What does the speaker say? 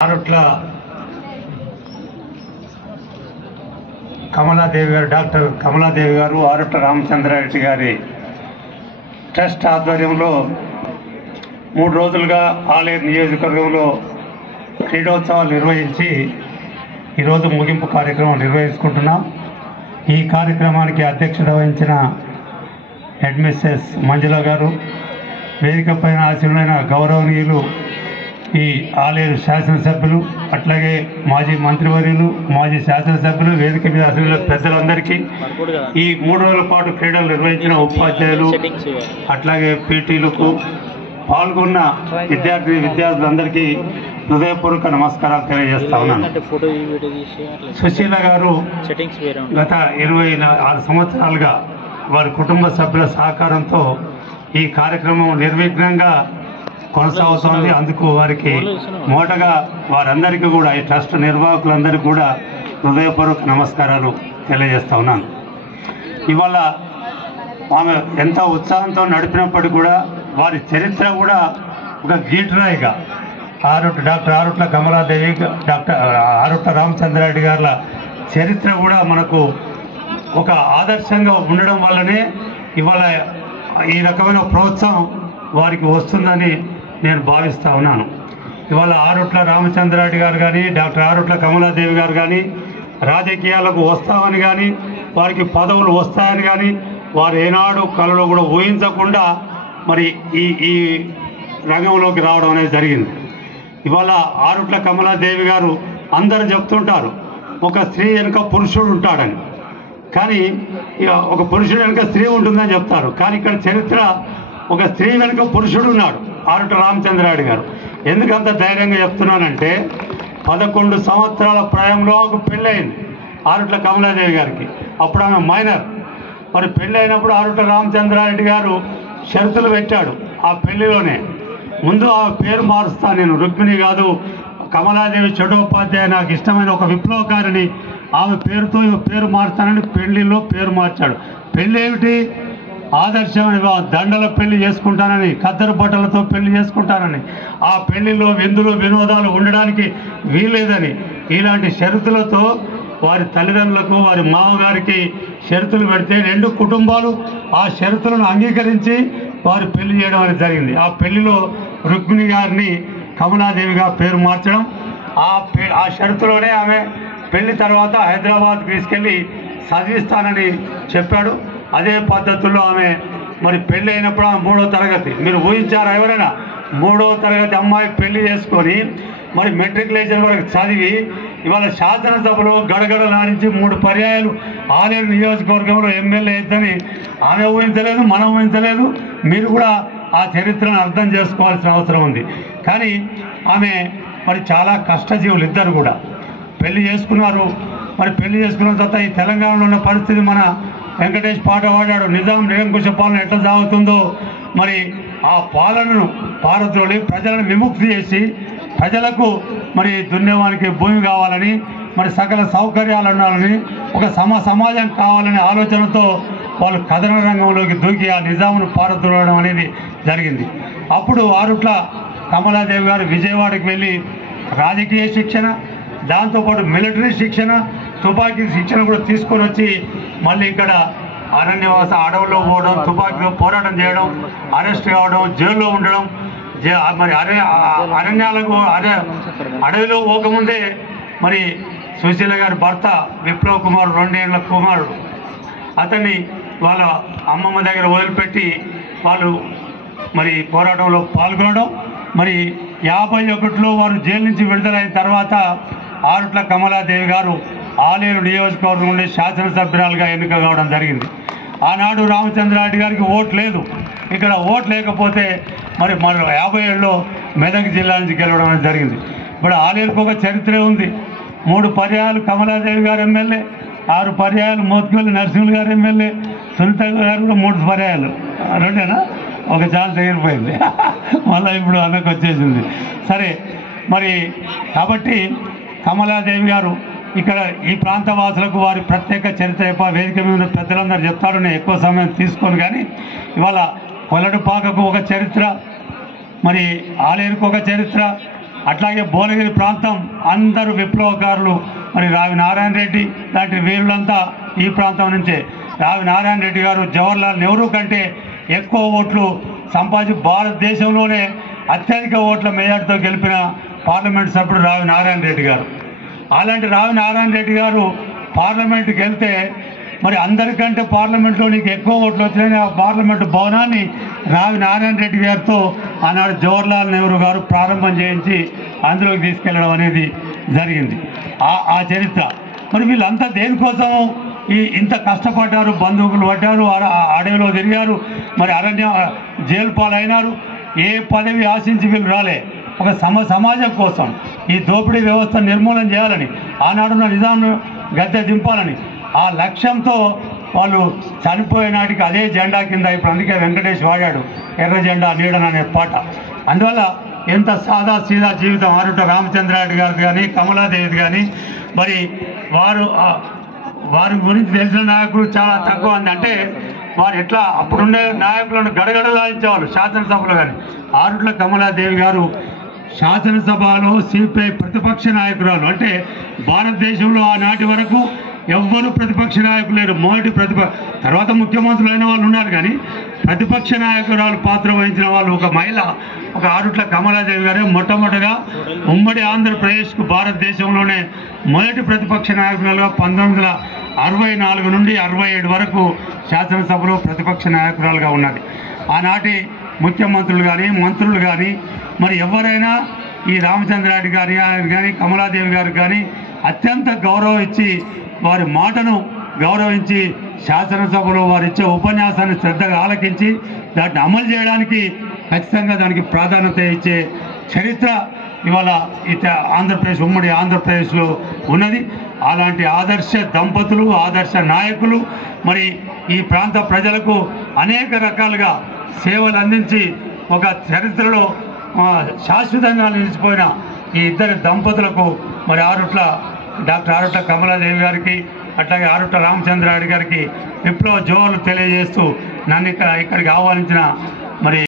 ఆరుట్ల కమలాదేవి గారు, డాక్టర్ కమలాదేవి గారు ఆరుట్ల రామచంద్రారెడ్డి గారి ట్రస్ట్ ఆధ్వర్యంలో 3 రోజులుగా ఆలేరు నియోజకవర్గంలో క్రీడోత్సవాలు నిర్వహించి ఈరోజు ముగింపు కార్యక్రమం నిర్వహించుకుంటున్నాం. ఈ కార్యక్రమానికి అధ్యక్షత వహించిన హెడ్ మిస్సెస్ మంజుల గారు, వేదిక పైన ఆశీనులైన గౌరవనీయులు ఈ ఆలేరు శాసనసభ్యులు, అట్లాగే మాజీ మంత్రివర్యులు, మాజీ శాసనసభ్యులు, వేదిక మీద ఆశీనులైన పెద్దలందరికీ, ఈ 3 రోజుల పాటు క్రీడలు నిర్వహించిన ఉపాధ్యాయులు, అట్లాగే పీటీలకు పాల్గొన్న విద్యార్థులందరికీ హృదయపూర్వక నమస్కారాలు తెలియజేస్తా ఉన్నాను. సుశీల గారు గత 26 సంవత్సరాలుగా వారి కుటుంబ సభ్యుల సహకారంతో ఈ కార్యక్రమం నిర్విఘ్నంగా కొనసాగుతోంది. అందుకు వారికి మొదటగా వారందరికీ కూడా, ఈ ట్రస్ట్ నిర్వాహకులందరికీ కూడా హృదయపూర్వక నమస్కారాలు తెలియజేస్తా ఉన్నాను. ఇవాళ ఆమె ఎంత ఉత్సాహంతో నడిపినప్పటికీ కూడా వారి చరిత్ర కూడా ఒక గీటురాయిగా డాక్టర్ ఆరుట్ల కమలాదేవి, డాక్టర్ ఆరుట్ల రామచంద్రారెడ్డి గారి చరిత్ర కూడా మనకు ఒక ఆదర్శంగా ఉండడం వల్లనే ఇవాళ ఈ రకమైన ప్రోత్సాహం వారికి వస్తుందని నేను భావిస్తూ ఉన్నాను. ఇవాళ ఆరుట్ల రామచంద్రారెడ్డి గారు కానీ, డాక్టర్ ఆరుట్ల కమలాదేవి గారు కానీ రాజకీయాలకు వస్తామని కానీ, వారికి పదవులు వస్తాయని కానీ వారు ఏనాడు కళలో కూడా ఊహించకుండా మరి ఈ రంగంలోకి రావడం అనేది జరిగింది. ఇవాళ ఆరుట్ల కమలాదేవి గారు అందరూ చెప్తుంటారు ఒక స్త్రీ వెనుక పురుషుడు ఉంటాడని, కానీ ఒక పురుషుడు వెనుక స్త్రీ ఉంటుందని చెప్తారు. కానీ ఇక్కడ చరిత్ర ఒక స్త్రీ వెనుక పురుషుడు ఉన్నాడు, ఆరుట్ల రామచంద్రారెడ్డి గారు. ఎందుకంత ధైర్యంగా చెప్తున్నానంటే 11 సంవత్సరాల ప్రాయంలో ఒక పెళ్ళి అయింది ఆరుట్ల కమలాదేవి గారికి. అప్పుడు ఆమె మైనర్. మరి పెళ్ళి అయినప్పుడు ఆరుట్ల రామచంద్రారెడ్డి గారు షరతులు పెట్టాడు. ఆ పెళ్లిలోనే ముందు ఆ పేరు మారుస్తా, నేను రుక్మిణి కాదు, కమలాదేవి చటోపాధ్యాయ నాకు ఇష్టమైన ఒక విప్లవకారిని, ఆమె పేరుతో పేరు మారుస్తానని పెళ్లిలో పేరు మార్చాడు. పెళ్ళి ఏమిటి? ఆదర్శమైన దండల పెళ్లి చేసుకుంటానని, ఖద్దరు బట్టలతో పెళ్లి చేసుకుంటానని, ఆ పెళ్లిలో విందులు వినోదాలు ఉండడానికి వీల్లేదని, ఇలాంటి షరతులతో వారి తల్లిదండ్రులకు, వారి మామగారికి షరతులు పెడితే 2 కుటుంబాలు ఆ షరతులను అంగీకరించి వారు పెళ్లి చేయడం అనేది జరిగింది. ఆ పెళ్లిలో రుక్మిణి గారిని కమలాదేవిగా పేరు మార్చడం, ఆ షరతులోనే ఆమె పెళ్లి తర్వాత హైదరాబాద్కి తీసుకెళ్ళి చదివిస్తానని చెప్పాడు. అదే పద్ధతుల్లో ఆమె మరి పెళ్ళి అయినప్పుడు ఆమె 3వ తరగతి, మీరు ఊహించారా ఎవరైనా? 3వ తరగతి అమ్మాయి పెళ్లి చేసుకొని మరి మెట్రికులేషన్ వరకు చదివి ఇవాళ శాసనసభలో గడగడలాడించి 3 పర్యాయాలు ఆలేరు నియోజకవర్గంలో ఎమ్మెల్యే అవుతుందని ఆమె ఊహించలేదు, మనం ఊహించలేదు. మీరు కూడా ఆ చరిత్రను అర్థం చేసుకోవాల్సిన అవసరం ఉంది. కానీ ఆమె మరి చాలా కష్టజీవులు ఇద్దరు కూడా పెళ్లి చేసుకున్నారు. మరి పెళ్లి చేసుకున్న తర్వాత ఈ తెలంగాణలో ఉన్న పరిస్థితి మన వెంకటేష్ పాట పాడాడు, నిజాం నిరంకుశ పాలన ఎట్లా సాగుతుందో మరి ఆ పాలనను పారద్రోలి ప్రజలను విముక్తి చేసి ప్రజలకు మరి దున్నేవానికి భూమి కావాలని, మరి సకల సౌకర్యాలు ఉండాలని, ఒక సమాజం కావాలనే ఆలోచనతో వాళ్ళు కథన రంగంలోకి దూకి ఆ నిజామును పారద్రోలడం అనేది జరిగింది. అప్పుడు ఆరుట్ల కమలాదేవి గారు విజయవాడకి వెళ్ళి రాజకీయ శిక్షణ, దాంతోపాటు మిలిటరీ శిక్షణ, తుపాకీ శిక్షణ కూడా తీసుకొని వచ్చి మళ్ళీ ఇక్కడ అరణ్యవాస అడవుల్లో పోవడం, తుపాకీలో పోరాటం చేయడం, అరెస్ట్ కావడం, జైల్లో ఉండడం, మరి అరణ్యాలకు అడవిలో పోకముందే మరి సుశీల గారి భర్త విప్లవ్ కుమార్ 2 ఏళ్ల కుమారుడు అతన్ని వాళ్ళ అమ్మమ్మ దగ్గర వదిలిపెట్టి వాళ్ళు మరి పోరాటంలో పాల్గొనడం. మరి 51లో వారు జైలు నుంచి విడుదలైన తర్వాత ఆరుట్ల కమలాదేవి గారు ఆలేరు నియోజకవర్గం నుండి శాసనసభ్యురాలుగా ఎన్నిక కావడం జరిగింది. ఆనాడు రామచంద్రారెడ్డి గారికి ఓటు లేదు. ఇక్కడ ఓటు లేకపోతే మరి 57లో మెదక్ జిల్లా నుంచి గెలవడం అనేది జరిగింది. ఇప్పుడు ఆలేరుకు ఒక చరిత్ర ఉంది. 3 పర్యాయాలు కమలాదేవి గారు ఎమ్మెల్యే, 6 పర్యాయాలు మోత్కువెల్లి నరసింహులు గారు ఎమ్మెల్యే, సునీత గారు కూడా 3 పర్యాయాలు, 2ఏనా? ఒక ఛాన్స్ ఎగిరిపోయింది, మళ్ళీ ఇప్పుడు అన్నకు వచ్చేసింది. సరే, మరి కాబట్టి కమలాదేవి గారు ఇక్కడ ఈ ప్రాంత వాసులకు వారి ప్రత్యేక చరిత్ర వేదిక మీద పెద్దలందరూ చెప్తారు, నేను ఎక్కువ సమయం తీసుకోను. కానీ ఇవాళ కొల్లడుపాకకు ఒక చరిత్ర, మరి ఆలేరుకు ఒక చరిత్ర, అట్లాగే భువనగిరి ప్రాంతం అందరూ విప్లవకారులు, మరి రావి నారాయణ రెడ్డి లాంటి వీరులంతా ఈ ప్రాంతం నుంచే. రావి నారాయణ రెడ్డి గారు జవహర్లాల్ నెహ్రూ కంటే ఎక్కువ ఓట్లు సంపాదించి భారతదేశంలోనే అత్యధిక ఓట్ల మెజార్టీతో గెలిపిన పార్లమెంట్ సభ్యుడు రావి నారాయణ రెడ్డి గారు. అలాంటి రావి నారాయణ రెడ్డి గారు పార్లమెంట్కి వెళ్తే మరి అందరికంటే పార్లమెంట్లో నీకు ఎక్కువ ఓట్లు వచ్చినాయని ఆ పార్లమెంటు భవనాన్ని రావి నారాయణ రెడ్డి గారితో ఆనాడు జవహర్లాల్ నెహ్రూ గారు ప్రారంభం చేయించి అందులోకి తీసుకెళ్ళడం అనేది జరిగింది. ఆ చరిత్ర. మరి వీళ్ళంతా దేనికోసం ఇంత కష్టపడ్డారు, బంధువులు పడ్డారు, అడవిలో తిరిగారు, మరి అరణ్య జైలు పాలైనారు. ఏ పదవి ఆశించి వీళ్ళు రాలే, ఒక సమాజం కోసం ఈ దోపిడీ వ్యవస్థ నిర్మూలన చేయాలని, ఆనాడున్న నిజాంను గద్దె దింపాలని ఆ లక్ష్యంతో వాళ్ళు చనిపోయే నాటికి అదే జెండా కింద, ఇప్పుడు అందుకే వెంకటేష్ వాడాడు ఎర్ర జెండా నీడన అనే పాట. అందువల్ల ఎంత సాదా సీదా జీవితం ఆరుట రామచంద్రారెడ్డి గారిది కానీ కమలాదేవిది కానీ, మరి వారి గురించి తెలిసిన నాయకులు చాలా తక్కువ. అంటే వారు ఎట్లా అప్పుడుండే నాయకులను గడగడలాడించేవాళ్ళు శాసనసభలో. కానీ ఆరుట్ల కమలాదేవి గారు శాసనసభలో సిపిఐ ప్రతిపక్ష నాయకురాలు. అంటే భారతదేశంలో ఆనాటి వరకు ఎవ్వరూ ప్రతిపక్ష నాయకులు లేరు. మొదటి తర్వాత ముఖ్యమంత్రులు అయిన వాళ్ళు ఉన్నారు, కానీ ప్రతిపక్ష నాయకురాలు పాత్ర వహించిన వాళ్ళు ఒక మహిళ, ఒక ఆరుట్ల కమలాదేవి గారే మొట్టమొదటిగా ఉమ్మడి ఆంధ్రప్రదేశ్కు భారతదేశంలోనే మొదటి ప్రతిపక్ష నాయకురాలుగా 1964 నుండి 67 వరకు శాసనసభలో ప్రతిపక్ష నాయకురాలుగా ఉన్నది. ఆనాటి ముఖ్యమంత్రులు కానీ మంత్రులు కానీ మరి ఎవరైనా ఈ రామచంద్రారెడ్డి గారి కానీ కమలాదేవి గారికి కానీ అత్యంత గౌరవం ఇచ్చి వారి మాటను గౌరవించి శాసనసభలో వారు ఇచ్చే ఉపన్యాసాన్ని శ్రద్ధగా ఆలకించి దాన్ని అమలు చేయడానికి ఖచ్చితంగా దానికి ప్రాధాన్యత ఇచ్చే చరిత్ర ఇవాళ ఆంధ్రప్రదేశ్, ఉమ్మడి ఆంధ్రప్రదేశ్లో ఉన్నది. అలాంటి ఆదర్శ దంపతులు, ఆదర్శ నాయకులు మరి ఈ ప్రాంత ప్రజలకు అనేక రకాలుగా సేవలు అందించి ఒక చరిత్రలో శాశ్వతంగా నిలిచిపోయిన ఈ ఇద్దరు దంపతులకు మరి డాక్టర్ ఆరుట్ల కమలాదేవి గారికి అట్లాగే ఆరుట్ల రామచంద్రారెడ్డి గారికి విప్లవ జోహార్లు తెలియజేస్తూ నన్ను ఇక్కడికి ఆహ్వానించిన మరి